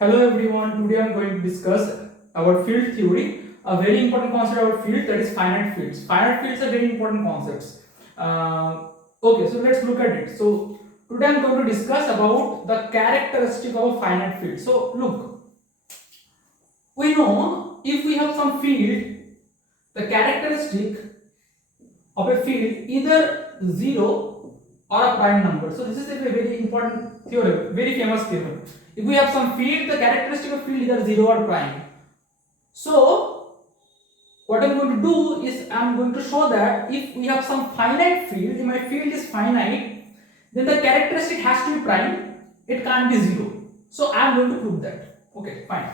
Hello everyone, today I am going to discuss about field theory, a very important concept about field, that is finite fields. Finite fields are very important concepts. Okay, so let's look at it. So today I am going to discuss about the characteristic of a finite field. So look, we know if we have some field, the characteristic of a field either 0 or a prime number. So this is a very important theorem, very famous theorem. If we have some field, the characteristic of field either 0 or prime. So what I'm going to do is I'm going to show that if we have some finite field, if my field is finite, then the characteristic has to be prime. It can't be 0. So I'm going to prove that. Okay, fine.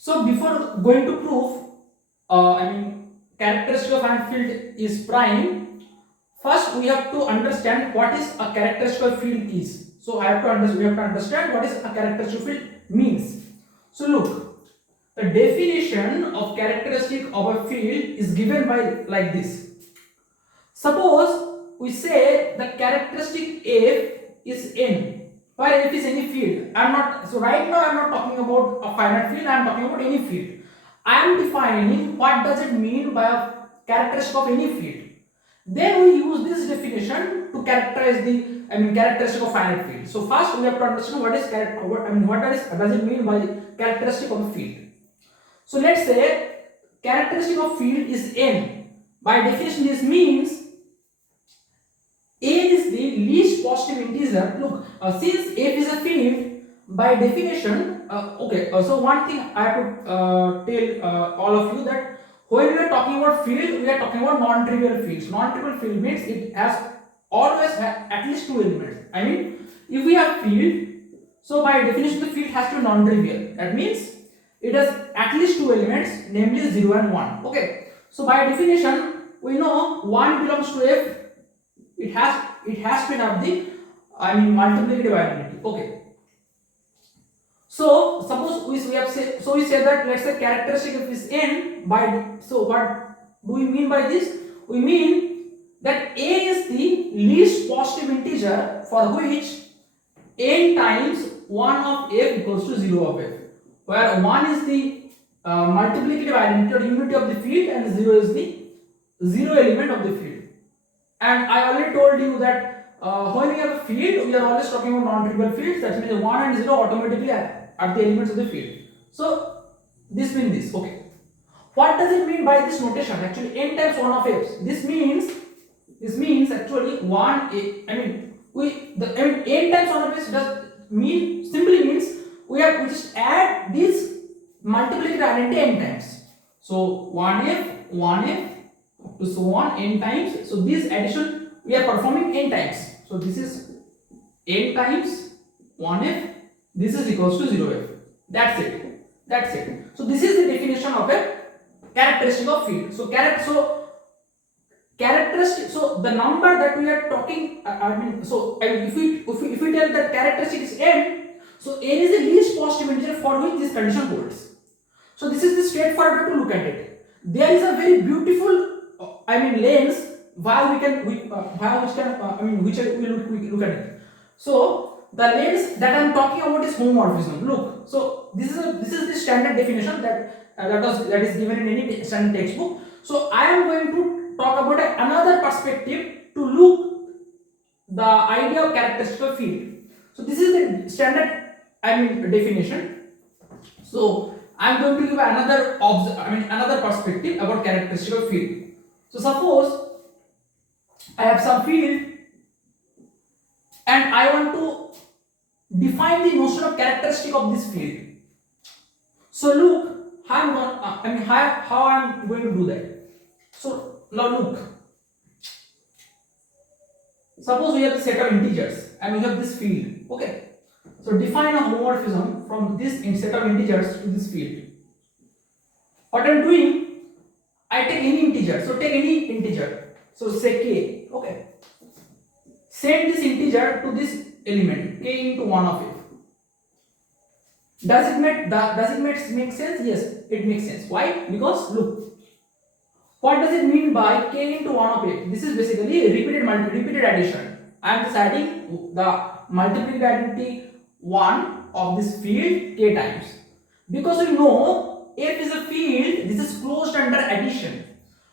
So before going to prove, characteristic of finite field is prime. First, we have to understand what is a characteristic of field is. So we have to understand what is a characteristic of field means. So look, the definition of characteristic of a field is given by like this. Suppose we say the characteristic f is n, where f is any field. Right now I am not talking about a finite field, I am talking about any field. I am defining what does it mean by a characteristic of any field. Then we use this definition to characterize the characteristic of finite field. So first we have to understand what does it mean by characteristic of a field. So let's say characteristic of field is n. By definition, this means n is the least positive integer. Look, since f is a field, by definition, so one thing I have to tell all of you that when we are talking about field, we are talking about non-trivial fields. Non-trivial field means it has always at least two elements. I mean, if we have field, so by definition the field has to be non-trivial. That means it has at least two elements, namely 0 and 1. Okay. So by definition, we know 1 belongs to f. It has to have the multiplicative identity. Okay. So suppose we say that let's say characteristic of is n by, so what do we mean by this? We mean that a is the least positive integer for which n times 1 of f equals to 0 of f, where 1 is the multiplicative identity or unity of the field and 0 is the zero element of the field. And I already told you that when we have a field, we are always talking about non-trivial fields. That means 1 and 0 automatically are the elements of the field. So this means this. Okay. What does it mean by this notation? Actually, n times 1 of f. This means actually 1. N times 1 of f simply means we just add this multiplicative identity n times. So 1f to so on n times. So this addition we are performing n times. So this is n times 1f. This is equals to 0f. That's it. So this is the definition of a characteristic of field. So characteristic. So the number that we are talking. If we tell that characteristic is n, so n is the least positive integer for which this condition holds. So this is the straightforward way to look at it. There is a very beautiful lens which we look at it. So the lens that I am talking about is homomorphism. Look, so this is the standard definition that is given in any standard textbook. So I am going to talk about another perspective to look the idea of characteristic of field. So this is the standard definition. So I am going to give another perspective about characteristic of field. So suppose I have some field and I want to define the notion of characteristic of this field. So look, how I'm going to do that. So now look, suppose we have a set of integers and we have this field. Okay, so define a homomorphism from this set of integers to this field. What I'm doing, I take any integer. So take any integer. So say k. Okay. Send this integer to this element k into 1 of f. Does it make sense? Yes, it makes sense. Why? Because look, what does it mean by k into 1 of f? This is basically repeated addition. I am just adding the multiplicative identity 1 of this field k times. Because we know f is a field, this is closed under addition.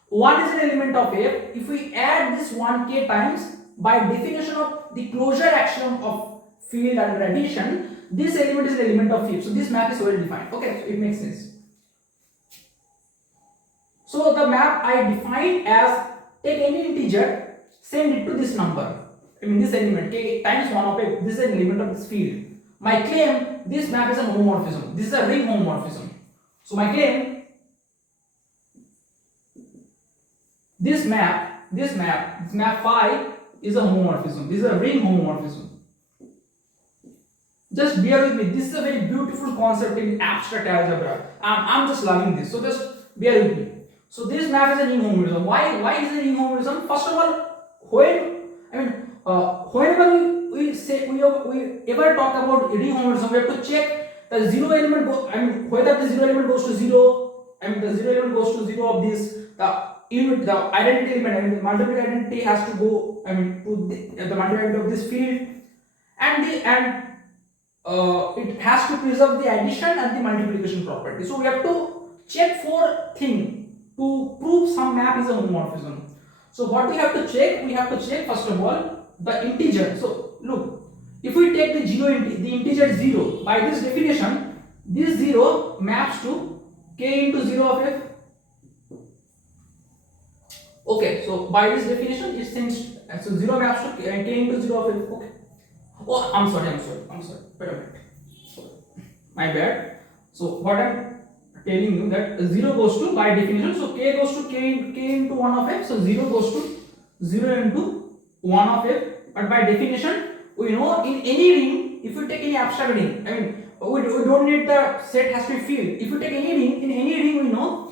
1 is an element of f. If we add this 1k times, by definition of the closure axiom of field under addition, this element is an element of f. So this map is well defined. Okay, so it makes sense. So the map I define as, take any integer, send it to this number. I mean this element k times 1 of f. This is an element of this field. My claim, this map is a homomorphism. This is a ring homomorphism. So my claim, this map phi is a homomorphism. This is a ring homomorphism. Just bear with me. This is a very beautiful concept in abstract algebra. I'm just loving this. So just bear with me. So this map is a ring homomorphism. Why is it a ring homomorphism? First of all, whenever we ever talk about ring homomorphism, we have to check the zero element. Whether the zero element goes to zero. The zero element goes to zero of this. The identity element. The multiplicative identity has to go. To the multiplicative of this field, and it has to preserve the addition and the multiplication property. So we have to check for things to prove some map is a homomorphism. So what we have to check? We have to check first of all the integer. So look, if we take the integer 0, by this definition, this 0 maps to k into 0 of f. Okay, so by this definition, it seems so 0 maps to k into 0 of f. Okay. Oh, I'm sorry. Wait a minute. My bad. So what I'm telling you that 0 goes to, by definition, so k goes to k into 1 of f. So 0 goes to 0 into 1 of f. But by definition, we know in any ring, if you take any abstract ring, we don't need the set has to be field. If you take any ring, in any ring, we know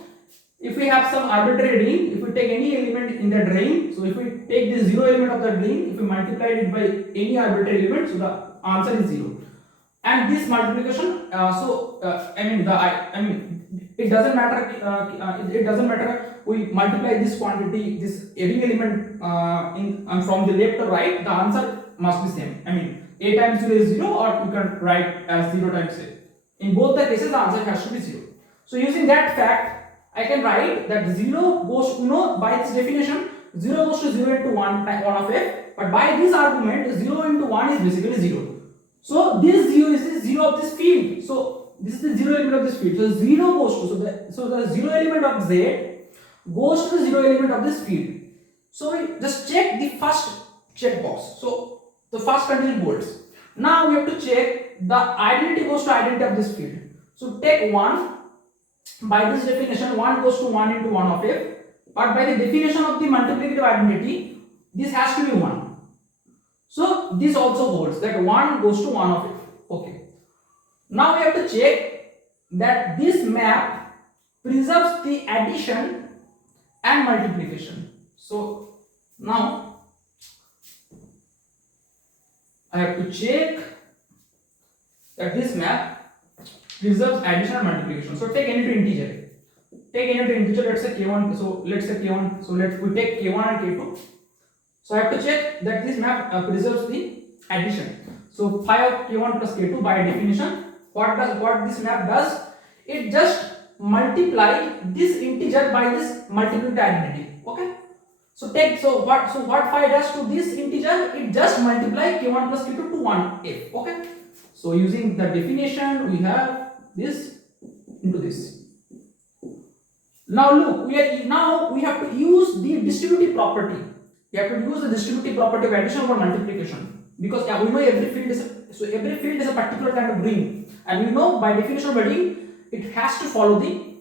if we have some arbitrary ring, if we take any element in that ring, so if we take the 0 element of that ring, if we multiply it by any arbitrary element, so the answer is 0. And this multiplication, it doesn't matter. We multiply this quantity, this ring element from the left or right, the answer must be same. A times 0 is 0, or you can write as 0 times a. In both the cases, the answer has to be 0. So using that fact, I can write that 0 goes to, by this definition, 0 goes to 0 into 1 of f, but by this argument, 0 into 1 is basically 0. So this 0 is the 0 of this field. So this is the 0 element of this field. So 0 goes to, so the 0 element of z goes to the 0 element of this field. So we just check the first checkbox. So the first condition holds. Now we have to check the identity goes to identity of this field. So take 1. By this definition, 1 goes to 1 into 1 of f, but by the definition of the multiplicative identity, this has to be 1. So this also holds that 1 goes to 1 of f. Okay. Now we have to check that this map preserves the addition and multiplication. So now I have to check that this map preserves addition and multiplication. So take any two integer. Let's say k1. So let's say k1. So we take k1 and k2. So I have to check that this map preserves the addition. So phi of k1 plus k2, by definition, what this map does? It just multiply this integer by this multiplicative identity. Okay. So what phi does to this integer? It just multiply k1 plus k2 to 1f. Okay. So using the definition, we have this into this. Now look, we have to use the distributive property. We have to use the distributive property of addition over multiplication, because we know every field is a particular kind of ring, and we know by definition of a ring it has to follow the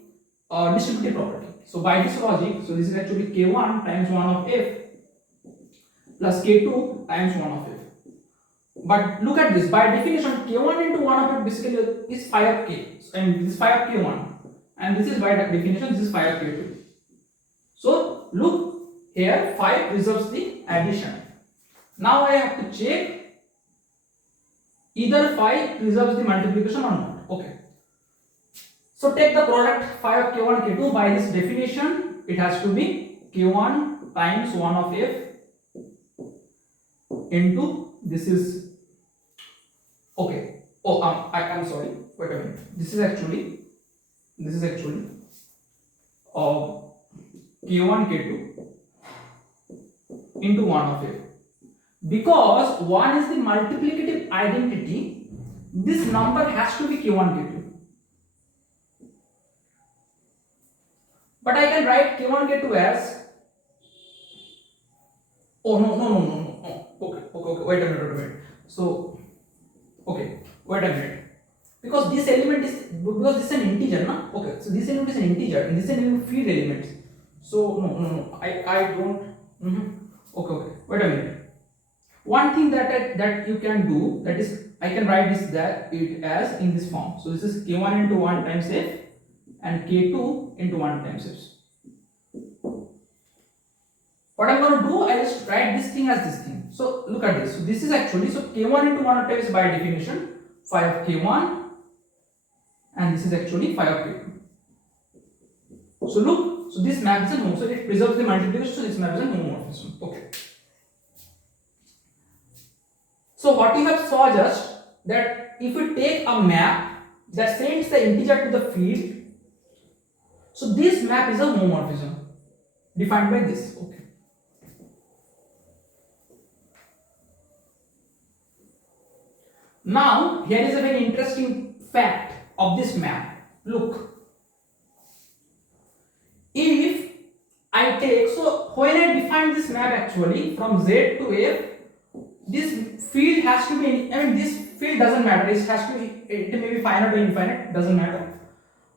distributive property. So by this logic, so this is actually k1 times 1 of f plus k2 times 1 of f. But look at this, by definition k1 into 1 of f basically is phi of k, and this is phi of k1, and this is by definition this is phi of k2. So look here, phi preserves the addition. Now I have to check either phi preserves the multiplication or not. Okay. So take the product phi of k1 k2. By this definition, it has to be k1 times 1 of f into this is okay. Oh, I'm sorry. Wait a minute. This is actually uh, k1 k2 into 1 of f. Because 1 is the multiplicative identity, this number has to be k1 k2. But I can write k1 k2 as, oh no. Okay. Wait a minute. So okay, wait a minute. Because this element is, because this is an integer, na? Okay, so this element is an integer and this is an element field element. So no. I don't. Okay. Wait a minute. One thing that you can do, that is, I can write this that it as in this form. So this is k1 into 1 times f and k2 into 1 times f. What I'm going to do, I just write this thing as this thing. So look at this. So this is actually, so k1 into 1 times by definition phi of k1, and this is actually phi of k2. So look, so this map is a homomorphism. So it preserves the multiplication. So this map is a homomorphism. Okay. So what you have saw just that if we take a map that sends the integer to the field, so this map is a homomorphism defined by this. Okay. Now here is a very interesting fact of this map. Look, if I take, so when I define this map actually from Z to F, this field has to be, I mean this field doesn't matter, it has to be, it may be finite or infinite, doesn't matter.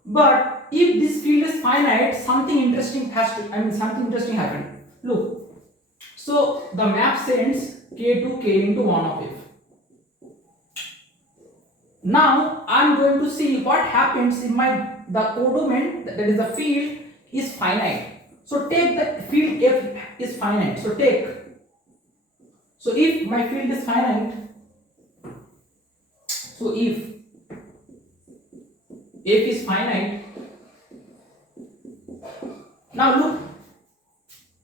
But if this field is finite, something interesting has to, something interesting happened. Look, so the map sends k to k into 1 of f. Now I am going to see what happens if the codomain, that is the field, is finite. So take the field f is finite. So if my field is finite, so if f is finite, now look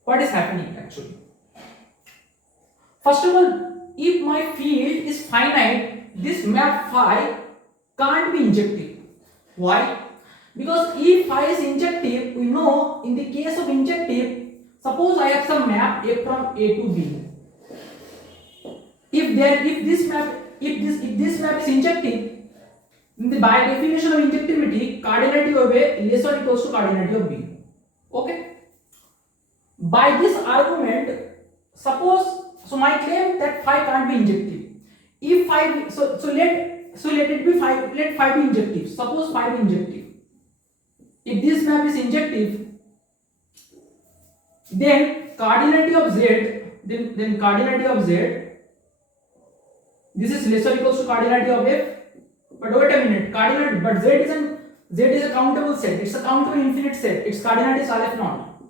what is happening actually. First of all, if my field is finite, this map phi can't be injective. Why? Because if phi is injective, we know in the case of injective, suppose I have some map a from A to B. If this map is injective, by definition of injectivity, cardinality of A less or equals to cardinality of B. Okay. By this argument, suppose, so my claim that phi can't be injective. If phi, so let it be phi, let phi be injective. Suppose phi be injective. If this map is injective, then cardinality of Z, then cardinality of Z, this is less or equals to cardinality of F. But wait a minute, cardinality, but Z is a countable set. It's a countable infinite set. Its cardinality is Aleph naught.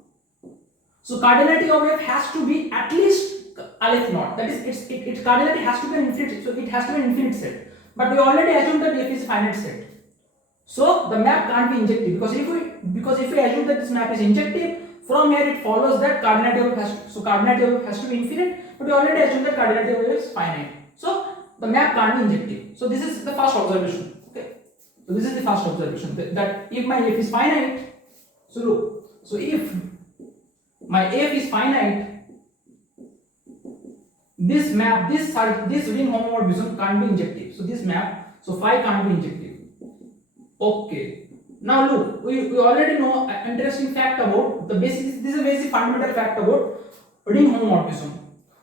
So cardinality of F has to be at least Aleph naught. That is, its cardinality has to be an infinite. So it has to be an infinite set. But we already assumed that F is a finite set. So the map can't be injective, because if we assume that this map is injective, from here it follows that cardinality of F has to be infinite. But we already assumed that cardinality of F is finite. So the map can't be injective. So this is the first observation. Okay. So this is the first observation that if my F is finite, so look, so if my F is finite, this map, this ring homomorphism can't be injective. So this map, so phi can't be injective. Okay. Now look, we already know an interesting fact about the basic. This is a basic fundamental fact about ring homomorphism.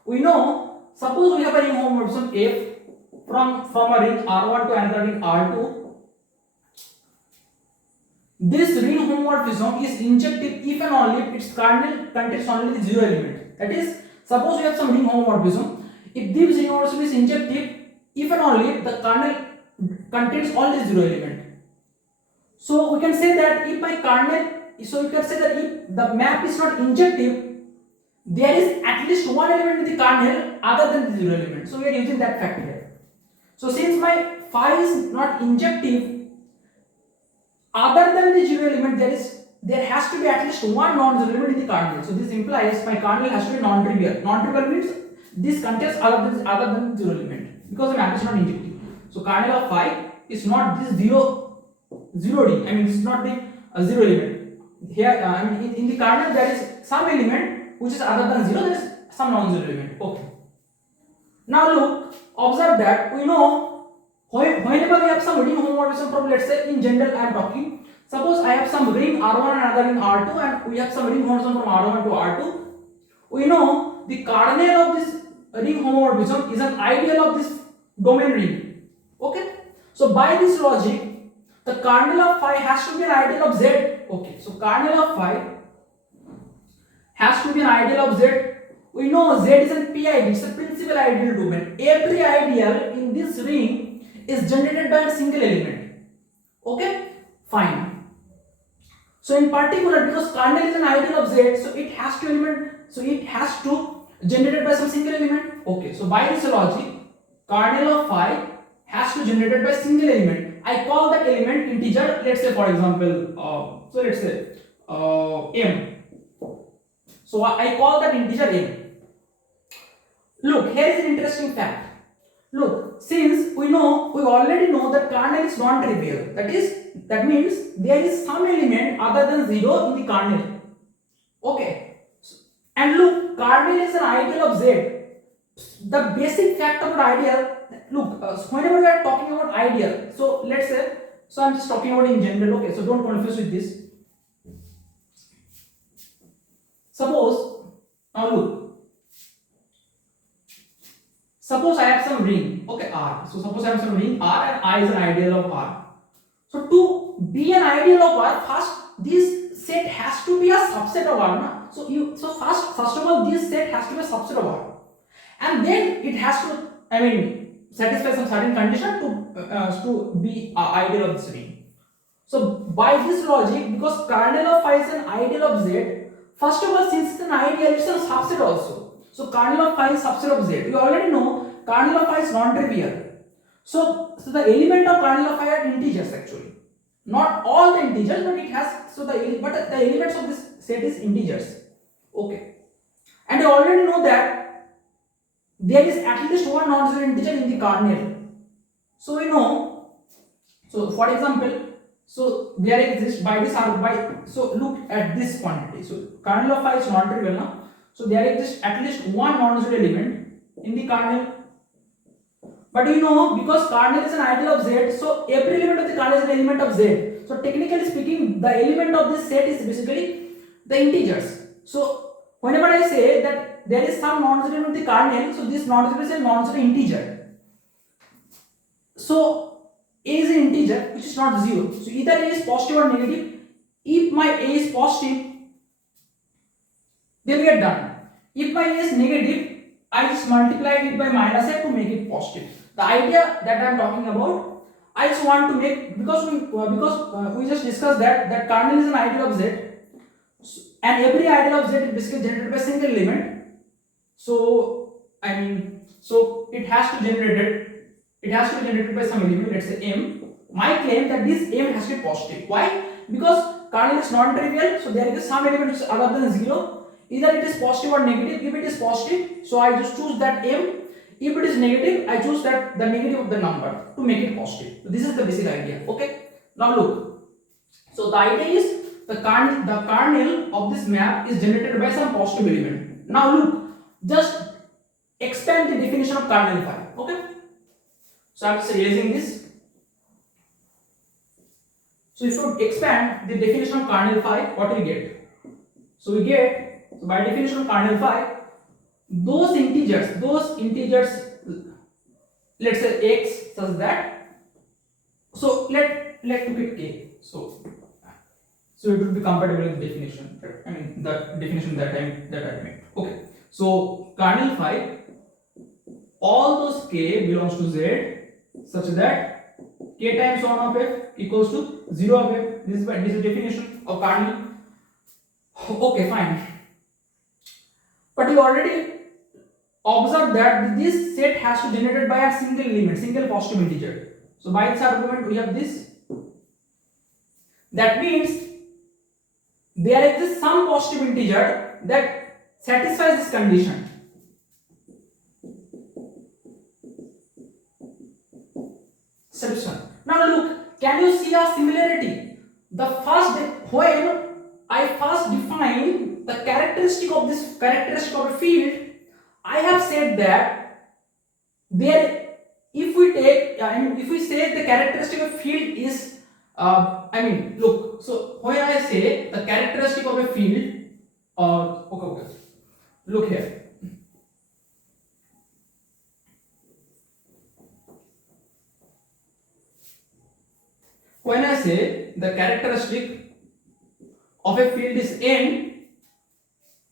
We know, suppose we have a ring homomorphism F from a ring R1 to another ring R2. This ring homomorphism is injective if and only if its kernel contains only the zero element. That is, suppose we have some ring homomorphism. If this ring homomorphism is injective if and only if the kernel contains all the zero element. So we can say that if my kernel, so you can say that if the map is not injective, there is at least one element in the kernel other than the zero element. So we are using that fact here. So since my phi is not injective, other than the zero element, there has to be at least one non-zero element in the kernel. So this implies my kernel has to be non-trivial. Non-trivial means this contains other than zero element because the map is not injective. So kernel of phi is not this zero D. I mean, it's not the zero element. Here, I mean, in the kernel there is some element which is other than zero. There is some non-zero element. Okay. Now look, observe that we know whenever we have some ring homomorphism problem. Let's say in general I am talking. Suppose I have some ring R1 and another ring R2, and we have some ring homomorphism from R1 to R2. We know the kernel of this ring homomorphism is an ideal of this domain ring. Okay. So by this logic, the kernel of phi has to be an ideal of Z. Okay. So kernel of phi has to be an ideal of Z. We know Z is an PID, it's a principal ideal domain. Every ideal in this ring is generated by a single element. Okay, fine. So in particular, because kernel is an ideal of Z, so it has to generated by some single element. Okay, so by this logic, kernel of phi has to generated by single element. I call that element integer. Let's say, for example, so let's say m. So I call that integer m. Look, here is an interesting fact. Look, since we already know that kernel is non-trivial, that means there is some element other than zero in the kernel. Okay, and look, kernel is an ideal of Z. The basic fact about ideal. Look, whenever we are talking about ideal, so let's say, so I'm just talking about in general. Okay, so don't confuse with this. Suppose, now look. Suppose I have some ring, okay, R. So suppose I have some ring R and I is an ideal of R. So to be an ideal of R, first this set has to be a subset of R. Na? So first of all, this set has to be a subset of R, and then it has to, I mean, satisfy some certain condition to be ideal of this ring. So by this logic, because kernel of phi is an ideal of Z, first of all, since it's an ideal, it's a subset also. So kernel of phi is subset of Z. We already know kernel of phi is non-trivial. So the element of kernel of phi are integers actually. Not all the integers, but it has, so the elements of this set is integers. Okay. And you already know that there is at least one non-zero integer in the kernel. So we know, so for example, so there exists so look at this quantity. So kernel of phi is non-trivial now. So there exists at least one non-zero element in the kernel. But because kernel is an ideal of Z, so every element of the kernel is an element of Z. So technically speaking, the element of this set is basically the integers. So whenever I say that there is some non-zero element in the kernel, so this non-zero is a non-zero integer. So A is an integer which is not zero. So either A is positive or negative. If my A is positive, then we are done. If my A is negative, I just multiply it by minus A to make it positive. The idea that I am talking about, I just want to make, because we just discussed that kernel is an ideal of Z, and every ideal of Z is basically generated by a single element. So I mean, so it has to be generated by some element. Let's say m. My claim that this m has to be positive. Why? Because kernel is non-trivial, so there is some element which is other than zero. Either it is positive or negative. If it is positive, so I just choose that m. If it is negative, I choose that the negative of the number to make it positive. So this is the basic idea. Okay. Now look. So the idea is the kernel of this map is generated by some positive element. Now look, just expand the definition of kernel phi. Okay. So I'm just erasing this. So if you expand the definition of kernel phi, what we get? So we get, so by definition of kernel phi, those integers, let's say x such that, so let to pick k. So it will be compatible with the definition. I mean the definition that I made. Okay. So kernel phi, all those k belongs to z such that k times 1 of f equals to 0 of f. This is the definition of kernel. Okay, fine. But you already observed that this set has to be generated by a single element, single positive integer. So by this argument we have this. That means there exists some positive integer that satisfies this condition. see a similarity. The first, when I first define the characteristic of a field, I have said that there, if we take, if we say the characteristic of field is, look. So when I say the characteristic of a field, okay, look here. When I say the characteristic of a field is n,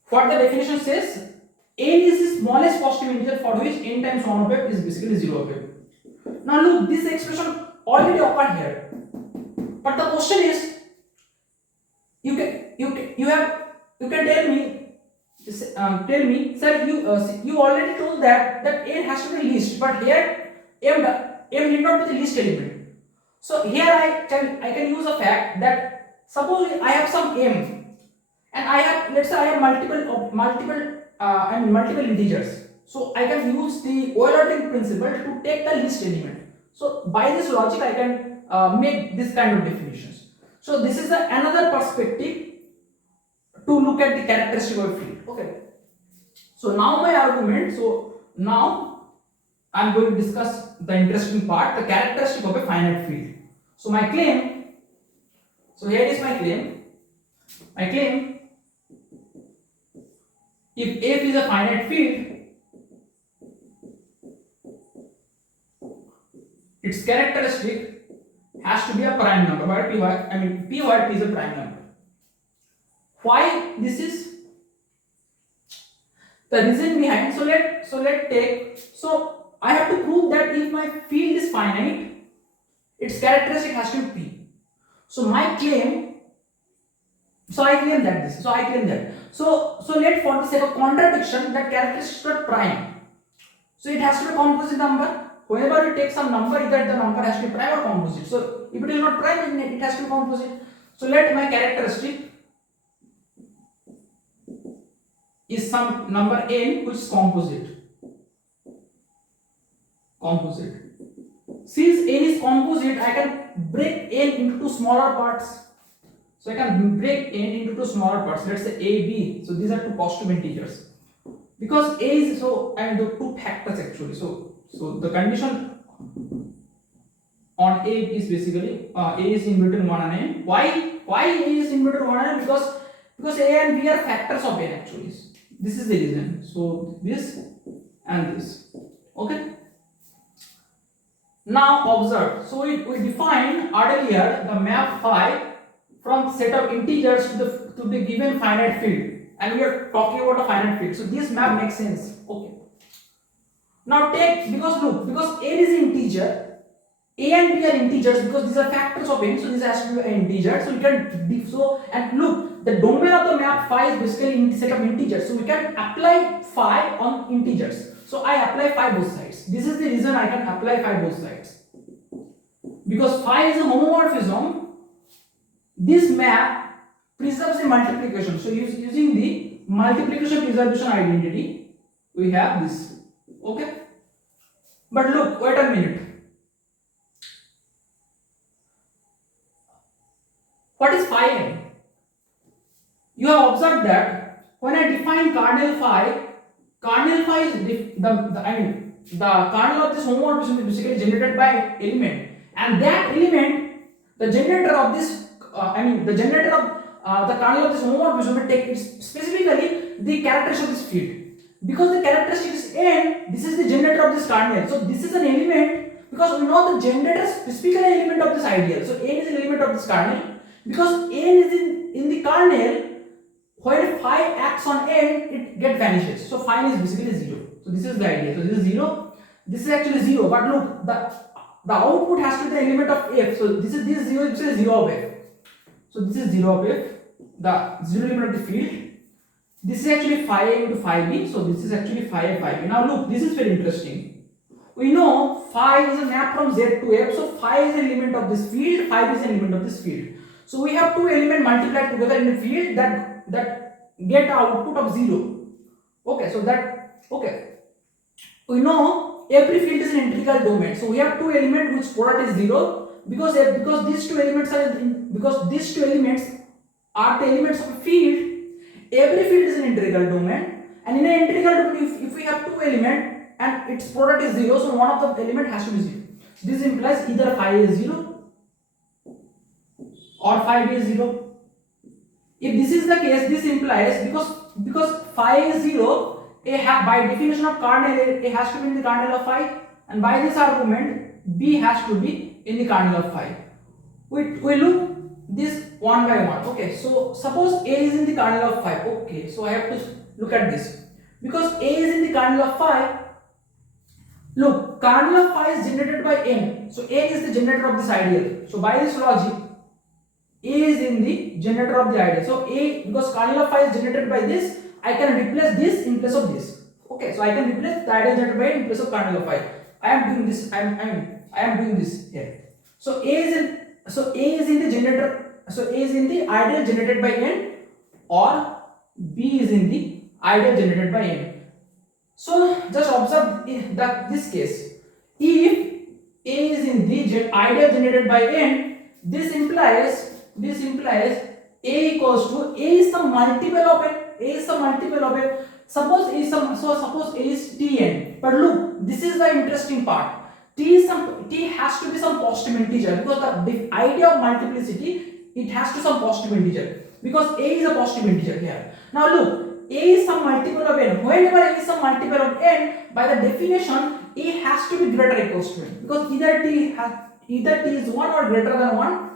what the definition says, n is the smallest positive integer for which n times 1 of f is basically 0 of f. Now look, this expression already occurred here, but the question is, you can tell me, sir, you already told that n has to be least, but here m need not be the least element. So here I can use a fact that suppose I have some m and I have, let's say I have multiple integers. So I can use the Euler-Ring principle to take the least element. So by this logic I can make this kind of definitions. So this is another perspective to look at the characteristic of a field. Okay. So now my argument. So now I am going to discuss the interesting part, the characteristic of a finite field. So my claim, so here is my claim. My claim, if f is a finite field, its characteristic has to be a prime number, where p where p is a prime number. Why this is? The reason behind, so let take, so I have to prove that if my field is finite, its characteristic has to be p. So my claim, so I claim that this, so let, for the sake of contradiction, that characteristic is not prime. So it has to be a composite number. Whenever you take some number, either the number has to be prime or composite. So if it is not prime, then it has to be composite. So let my characteristic is some number n which is composite. Since n is composite, I can break n into two smaller parts. So I can break n into two smaller parts. Let's say a, b. So these are two positive integers. Because a is, so and the two factors actually. So the condition on a is basically a is in between 1 and n. Why a is in between 1 and n? Because a and b are factors of n actually. This is the reason. So this and this. Okay. Now observe. So we defined earlier the map phi from set of integers to the given finite field, and we are talking about a finite field. So this map makes sense. Okay. Now take, because n is integer, a and b are integers because these are factors of n. So this has to be an integer. So we can and look, the domain of the map phi is basically set of integers. So we can apply phi on integers. So I apply phi both sides. This is the reason I can apply phi both sides. Because phi is a homomorphism, this map preserves the multiplication. So using the multiplication preservation identity, we have this. Okay. But look, wait a minute. What is phi n? You have observed that when I define kernel phi is the kernel of this homomorphism is basically generated by element, and that element, the generator of this, the kernel of this homomorphism will take specifically the characteristic of this field. Because the characteristic is n, this is the generator of this kernel. So this is an element, because we know the generator is specifically an element of this ideal. So n is an element of this kernel. Because n is in the kernel, when phi acts on n, it vanishes. So phi is basically 0. So this is the idea. So this is 0. This is actually 0. But look, the output has to be the element of f. So this 0 is 0 of f. So this is 0 of f, the 0 element of the field. This is actually phi a into phi b. So this is actually phi a phi b. Now look, this is very interesting. We know phi is a map from z to f. So phi is an element of this field, phi is an element of this field. So we have two elements multiplied together in the field that get output of 0. Okay, so we know every field is an integral domain. So we have two elements which product is 0. because these two elements are because these two elements are the elements of a field. Every field is an integral domain, and in an integral domain, if we have two elements and its product is 0, so one of the element has to be 0. This implies either phi is 0 or phi b is 0. If this is the case, this implies because phi is 0, by definition of kernel A has to be in the kernel of phi, and by this argument B has to be in the kernel of phi. We look this one by one. Okay, so suppose A is in the kernel of phi. Okay, so I have to look at this because A is in the kernel of phi. Look, kernel of phi is generated by n. So A is the generator of this ideal. So by this logic, A is in the generator of the ideal. So A, because kernel of phi is generated by this, I can replace this in place of this. Okay, so I can replace the ideal generated by in place of kernel of phi. I am doing this. I am doing this here. So A is in the generator. So A is in the ideal generated by n, or B is in the ideal generated by n. So just observe this case. If A is in the ideal generated by n, this implies A equals to A is some multiple of n. A is some multiple of n. Suppose A is Tn. But look, this is the interesting part. T has to be some positive integer, because the idea of multiplicity, it has to some positive integer, because A is a positive integer here. Now look, A is some multiple of n. Whenever A is some multiple of n, by the definition, A has to be greater or equals to n, because either T is 1 or greater than 1,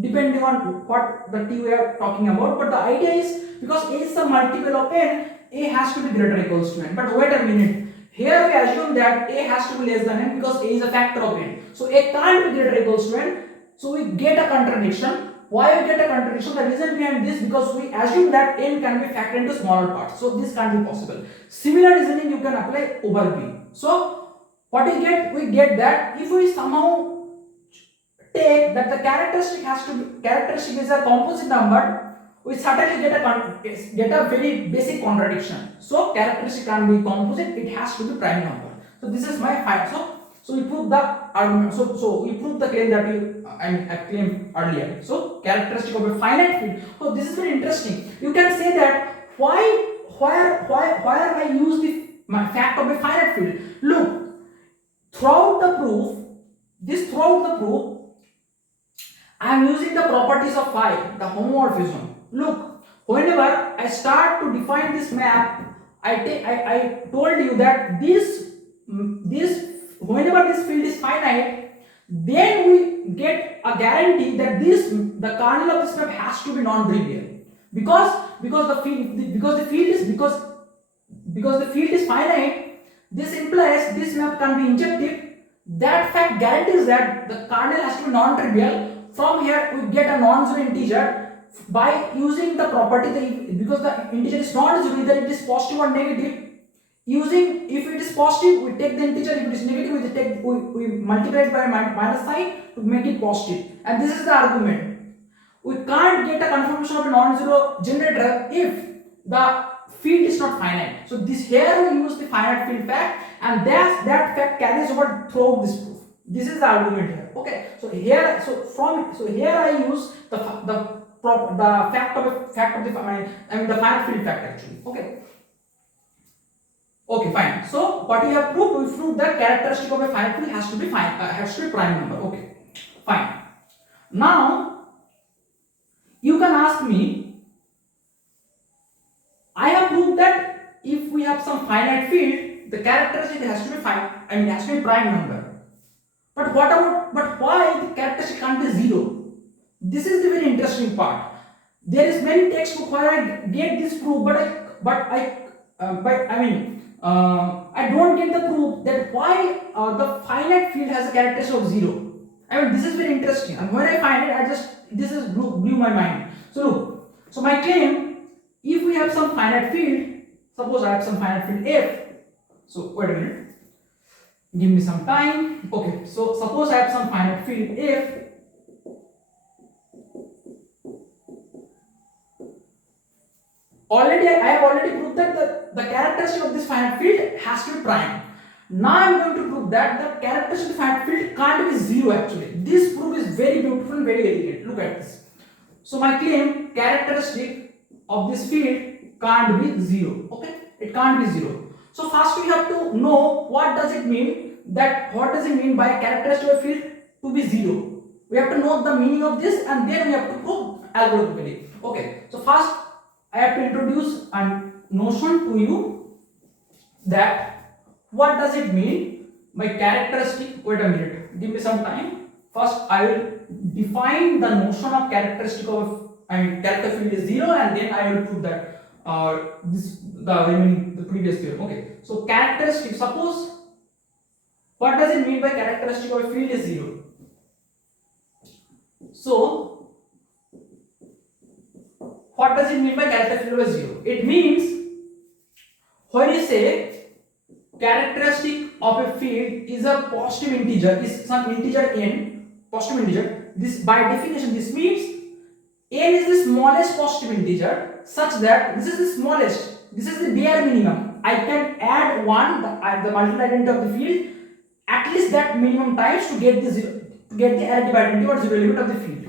depending on what the T we are talking about. But the idea is, because A is some multiple of n, A has to be greater or equals to n. But wait a minute. Here we assume that A has to be less than n, because A is a factor of n. So A can't be greater or equals to n. So we get a contradiction. Why we get a contradiction? The reason behind this, because we assume that n can be factored into smaller parts. So this can't be possible. Similar reasoning you can apply over B. So what we get? We get that if we somehow take that the characteristic is a composite number, we certainly get a very basic contradiction. So characteristic can be composite, it has to be prime number. So this is my final. So we prove the argument. So we prove the claim that I claimed earlier. So characteristic of a finite field. So this is very interesting. You can say that why I use my fact of a finite field. Look, throughout the proof, I am using the properties of phi, the homomorphism. Look, whenever I start to define this map, I told you that whenever this field is finite, then we get a guarantee that the kernel of this map has to be non-trivial, because the field is finite. This implies this map can be injective. That fact guarantees that the kernel has to be non-trivial. From here we get a non-zero integer by using the property because the integer is not zero, either it is positive or negative. If it is positive, we take the integer. If it is negative, we multiply it by minus sign to make it positive. And this is the argument. We can't get a confirmation of a non-zero generator if the field is not finite. So here we use the finite field fact, and that fact carries over throughout this proof. This is the argument here. Okay. So here I use the fact of the finite field fact actually. Okay. Okay, fine. So what we have proved? We proved that characteristic of a finite field has to be prime number. Okay, fine. Now you can ask me. I have proved that if we have some finite field, the characteristic has to be has to be prime number. But why the characteristic can't be zero? This is the very interesting part. There is many textbook where I get this proof, I don't get the proof that why the finite field has a characteristic of 0. This is very interesting, and when I find it, this is blew my mind. So look, so my claim, if we have some finite field, suppose I have some finite field f. So wait a minute, give me some time. Okay, so suppose I have some finite field f. I have already proved that the characteristic of this finite field has to be prime. Now I am going to prove that the characteristic of finite field can't be zero actually. This proof is very beautiful and very elegant. Look at this. So my claim, characteristic of this field can't be zero. Okay, it can't be zero. So first we have to know what does it mean, that what does it mean by characteristic of field to be zero. We have to know the meaning of this and then we have to prove algorithmically. Okay, so first I have to introduce a notion to you, that what does it mean by characteristic. Wait a minute, give me some time. First I will define the notion of characteristic of, character field is zero, and then I will prove that the previous theorem. Okay, so characteristic, suppose, what does it mean by characteristic of a field is zero? So what does it mean by characteristic field is zero? It means when you say characteristic of a field is a positive integer, is some integer n, positive integer. This by definition this means n is the smallest positive integer such that this is the smallest, this is the bare minimum. I can add 1, the multiple identity of the field, at least that minimum times to get the zero, to get the additive identity or zero element of the field.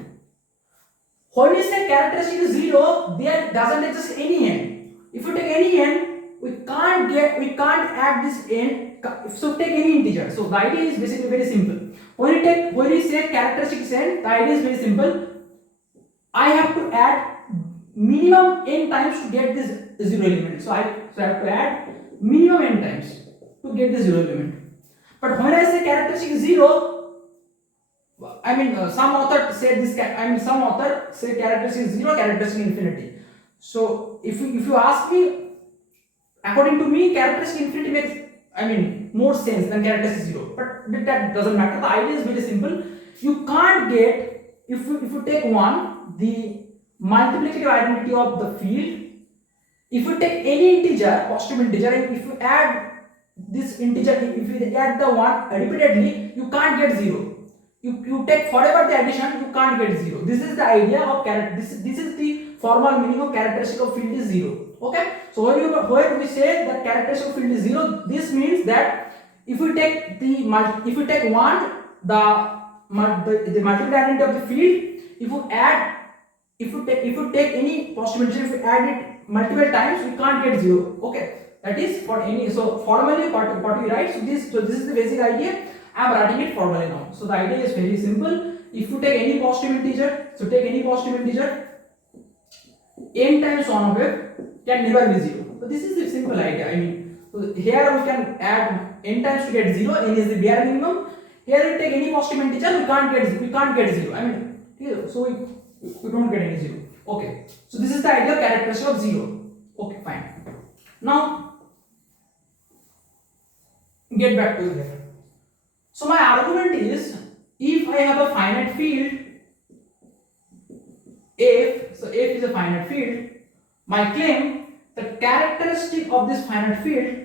When you say characteristic is zero, there doesn't exist any n. If you take any n, we can't add this n. So take any integer. So the idea is basically very simple. When you say characteristic is n, the idea is very simple. I have to add minimum n times to get this zero element. So I have to add minimum n times to get the zero element. But when I say characteristic is zero, some author said this. Some author say characteristic is zero, characteristic infinity. So if you ask me, according to me, characteristic infinity makes more sense than characteristic zero. But that doesn't matter. The idea is very simple. You can't get, if you take the multiplicative identity of the field. If you take any integer, positive integer, and if you add this integer, if you add the one repeatedly, you can't get zero. You take forever the addition, you can't get zero. This is the idea of this is the formal meaning of characteristic of field is zero. Okay, so when we say that characteristic of field is zero, this means that if you take one, the multiple identity of the field, if you take any positive integer, if you add it multiple times, we can't get zero. Okay, that is for any. So formally what we write. So this is the basic idea. I am writing it formally now. So the idea is very simple. If you take any positive integer, n times 1 of it can never be zero. So this is the simple idea. So here we can add n times to get zero. N is the bare minimum. Here we take any positive integer, we can't get zero. So we don't get any zero. Okay. So this is the idea of characteristic of zero. Okay, fine. Now get back to here. So my argument is, if I have a finite field f, so f is a finite field, my claim, the characteristic of this finite field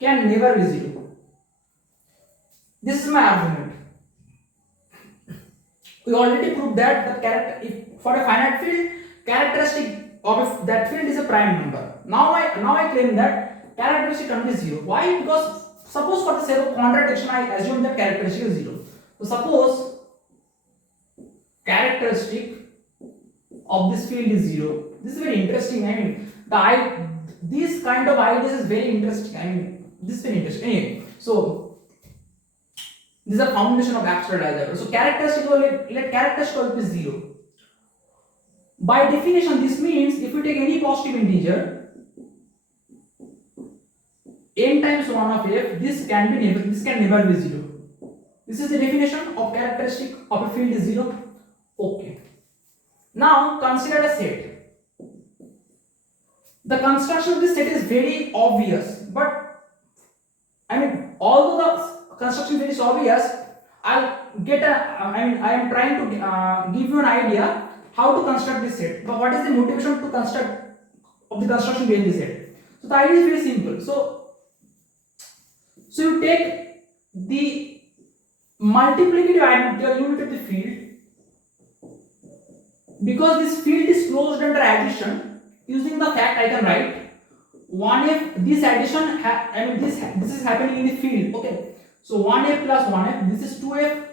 can never be zero. This is my argument. We already proved that for a finite field, characteristic of that field is a prime number. Now I claim that characteristic can't be zero. Why? Because suppose for the sake of contradiction, I assume that characteristic is zero. So suppose characteristic of this field is zero. This is very interesting. This kind of ideas is very interesting. This is very interesting. Anyway, so this is a foundation of abstract algebra. So characteristic, let characteristic be zero. By definition, this means if you take any positive integer, n times 1 of f, this can never be zero. This is the definition of characteristic of a field is zero. Okay. Now consider a set. The construction of this set is very obvious, but although the construction is very obvious, I am trying to give you an idea how to construct this set. But what is the motivation to construct of the construction behind this set? So the idea is very simple. So you take the multiplicative identity or unit of the field. Because this field is closed under addition, using the fact I can write 1f, this addition I mean this is happening in the field. Okay, so 1f plus 1f, this is 2f.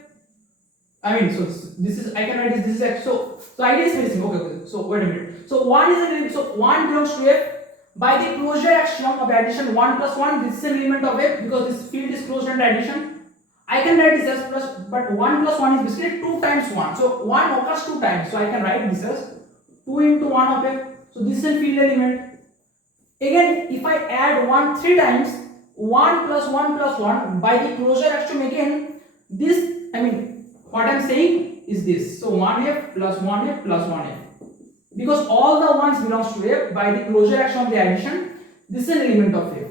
I mean, so this is, I can write this is x. So idea is missing. Okay. So wait a minute. So 1 is an element. So 1 belongs to f. By the closure axiom of addition, 1 plus 1, this is an element of f because this field is closed under addition. I can write this as plus, but 1 plus 1 is basically 2 times 1. So 1 occurs 2 times. So I can write this as 2 into 1 of f. So this is a field element. Again, if I add 1 3 times, 1 plus 1 by the closure axiom again, this, I mean, what I am saying is this. So 1f plus 1f plus 1f. Because all the ones belongs to f, by the closure axiom of the addition, this is an element of f.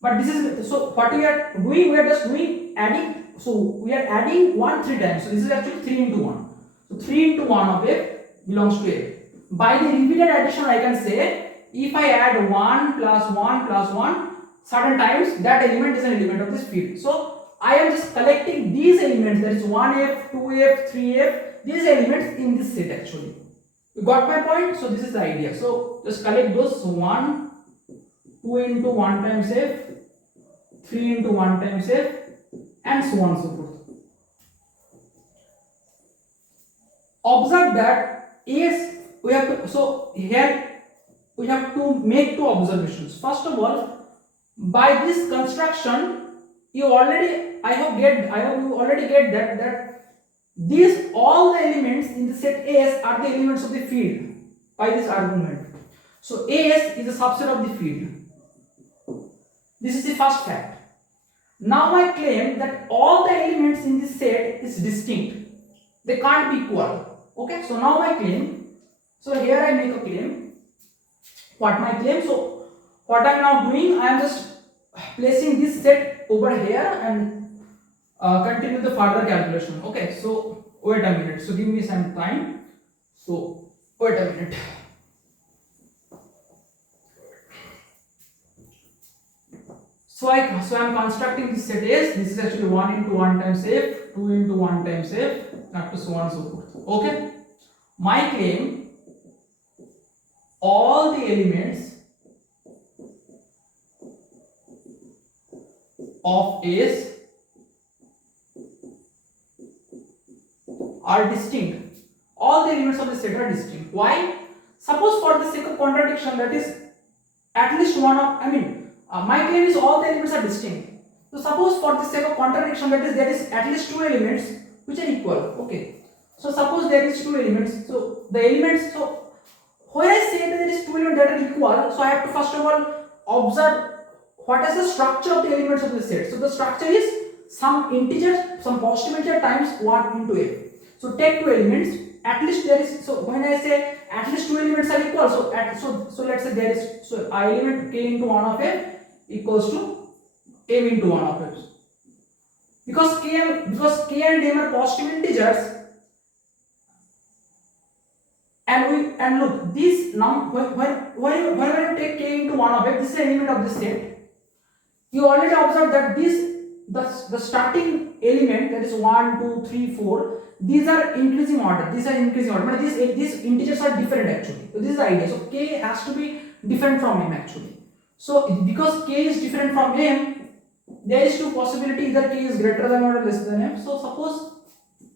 But this is, so what we are doing, we are just doing adding. So we are adding 1 3 times. So this is actually 3 into 1. So 3 into 1 of f belongs to f. By the repeated addition, I can say if I add 1 plus 1 certain times, that element is an element of this field. So I am just collecting these elements, that is 1f, 2f, 3f, these elements in this set actually. You got my point? So this is the idea. So just collect those. So 1, 2 into 1 times f, 3 into 1 times f, and so on and so forth. Observe that is, we have to, so here we have to make 2 observations. First of all, by this construction, you already, I hope you already get that these all the elements in the set S are the elements of the field by this argument. So S is a subset of the field. This is the first fact. Now I claim that all the elements in this set is distinct. They can't be equal. Okay, so now my claim. So here I make a claim. What my claim? So what I am now doing, I am just placing this set over here and continue the further calculation. Okay, so wait a minute. So give me some time. So wait a minute. So I'm constructing this set S. This is actually 1 into 1 times f, 2 into 1 times f, up to so on and so forth. Okay. My claim: all the elements of S are distinct. All the elements of the set are distinct. Why? Suppose for the sake of contradiction, that is at least one of, my claim is all the elements are distinct. So suppose for the sake of contradiction, that is there is at least 2 elements which are equal. Okay. So suppose there is 2 elements. So the elements, so when I say that there is 2 elements that are equal, so I have to first of all observe what is the structure of the elements of the set. So the structure is some integer, some positive integer times 1 into f. So take 2 elements. At least there is, so when I say at least 2 elements are equal, so let's say there is, so I element k into 1 of f equals to m into 1 of f. Because k and m are positive integers, and look, this now whenever you take k into 1 of f, this is an element of this set. You already observed that the starting element, that is 1, 2, 3, 4, these are increasing order. These are increasing order. But these integers are different actually. So this is the idea. So k has to be different from m actually. So because k is different from m, there is 2 possibility: either k is greater than or less than m. So suppose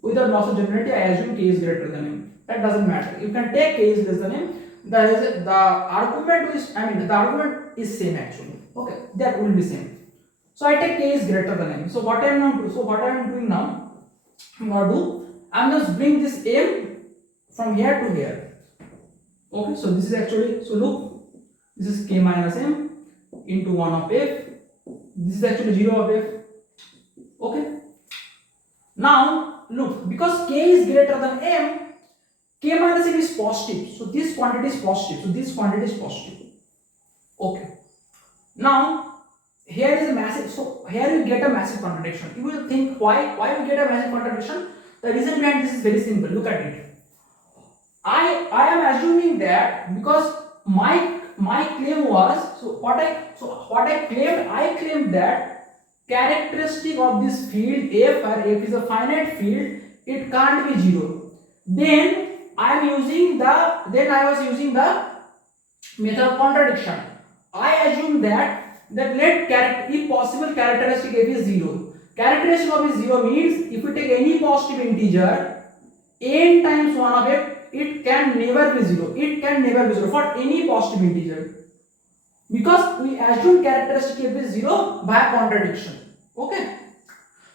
without loss of generality, I assume k is greater than m. That doesn't matter. You can take k is less than m. The argument is, the argument is same actually. Okay, that will be same. So I take k is greater than m. So what I am doing now, I'm just bring this m from here to here. Okay, so this is actually, so look, this is k minus m into 1 of f. This is actually 0 of f. Okay. Now look, because k is greater than m, k minus m is positive. So this quantity is positive. So this quantity is positive. Okay. Now here is a massive, so here you get a massive contradiction. You will think why we get a massive contradiction. The reason behind this is very simple. Look at it. I am assuming that because my claim was, what I claimed that characteristic of this field f, or f is a finite field, it can't be 0. Then I was using the method of contradiction. I assume that let if possible characteristic f is 0. Characteristic of is 0 means if we take any positive integer n times 1 of f, it can never be 0. It can never be 0 for any positive integer, because we assume characteristic f is 0 by contradiction. Okay.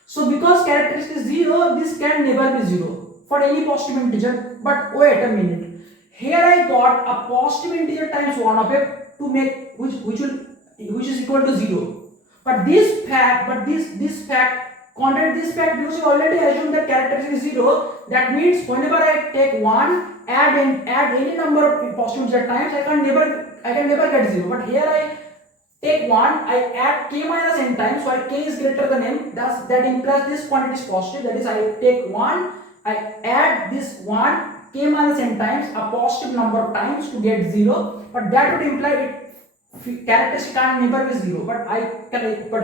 So because characteristic is 0, this can never be 0 for any positive integer. But wait a minute. Here I got a positive integer times 1 of f to make which is equal to 0. But this fact contradict this fact, because you already assumed that characteristic is 0. That means whenever I take 1, add any number of positive integer times, I can never get 0. But here I take 1, I add k minus n times, so k is greater than n, thus that implies this quantity is positive. That is, I take 1, I add this 1 k minus n times, a positive number of times to get 0, but that would imply characteristic can never be 0. But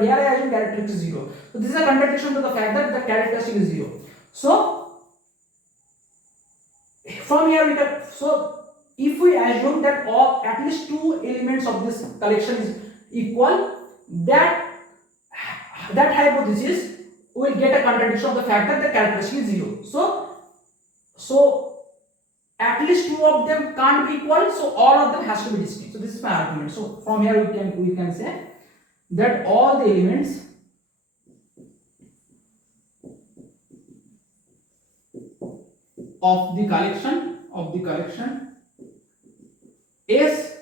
here I assume characteristic is 0. So this is a contradiction to the fact that the characteristic is 0. So from here we can, so if we assume that at least 2 elements of this collection is equal, that hypothesis will get a contradiction of the fact that the characteristic is 0. So at least 2 of them can't be equal, so all of them has to be distinct. So this is my argument. So from here we can say that all the elements of the collection S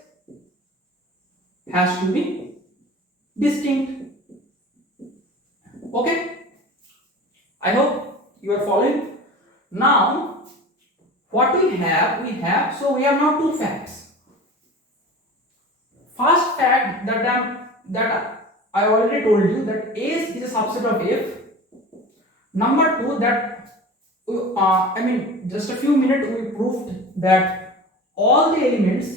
has to be distinct. Okay, I hope you are following. Now what we have now 2 facts. First fact that I already told you, that S is a subset of F. Number 2, that just a few minutes we proved that all the elements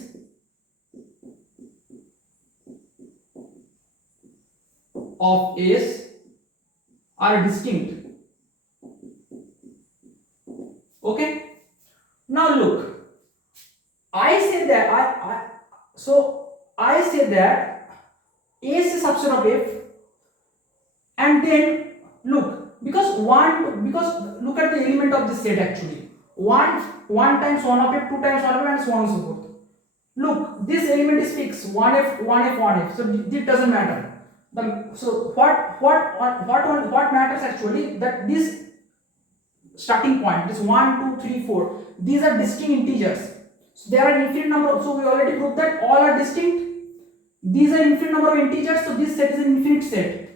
of S are distinct. Okay. Now look, I say that S is a subset of F, and then look, because look at the element of this set actually. 1 times 1 of F, 2 times 1 of F, and so on and so forth. Look, this element is fixed, 1F, 1F, so it doesn't matter. So what matters actually, that this starting point, this 1, 2, 3, 4, these are distinct integers. So there are infinite number of, so we already proved that all are distinct. These are infinite number of integers, so this set is an infinite set.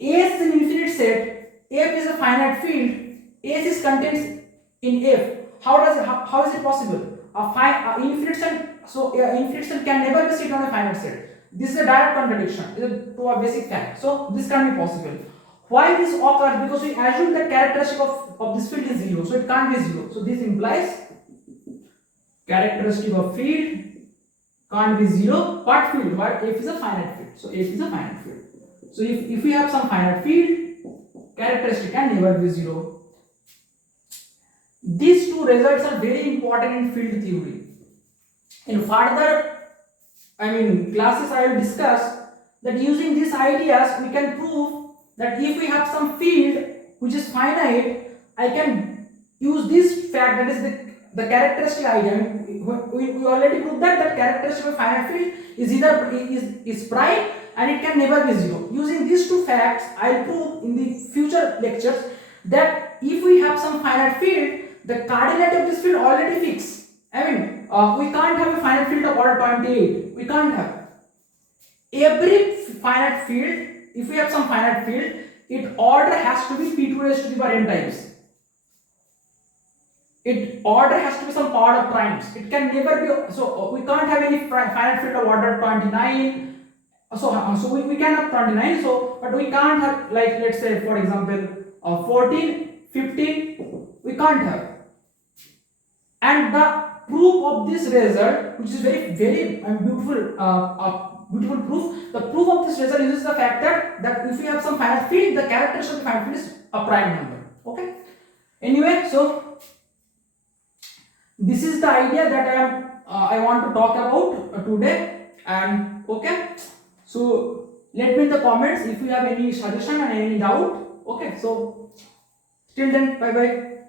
S is an infinite set, F is a finite field, S is contains in F. How is it possible? Infinite set, so infinite set can never be set on a finite set. This is a direct contradiction to a basic fact. So this can't be possible. Why this occurs? Because we assume that characteristic of this field is 0, so it can't be 0. So this implies characteristic of field can't be 0. What field? What? F is a finite field. So F is a finite field. So if we have some finite field, characteristic can never be 0. These 2 results are very important in field theory. In further classes I will discuss that using these ideas we can prove that if we have some field which is finite, I can use this fact, that is the characteristic idea. We already proved that characteristic of finite field is either is prime and it can never be 0. Using these 2 facts, I will prove in the future lectures that if we have some finite field, the cardinality of this field already fixed. We can't have a finite field of order 28. We can't have. Every finite field, if we have some finite field, its order has to be p2 raised to the power n times. Its order has to be some power of primes. It can never be, so we can't have any finite field of order 29. So we can have 29, but we can't have, like, let's say for example 14, 15, we can't have. And the proof of this result, which is very beautiful proof, the proof of this result uses the fact that if we have some finite field, the characteristic of the finite field is a prime number. Okay. Anyway, so this is the idea that I want to talk about today, and Okay, so let me in the comments if you have any suggestion and any doubt. Okay, so till then, bye bye.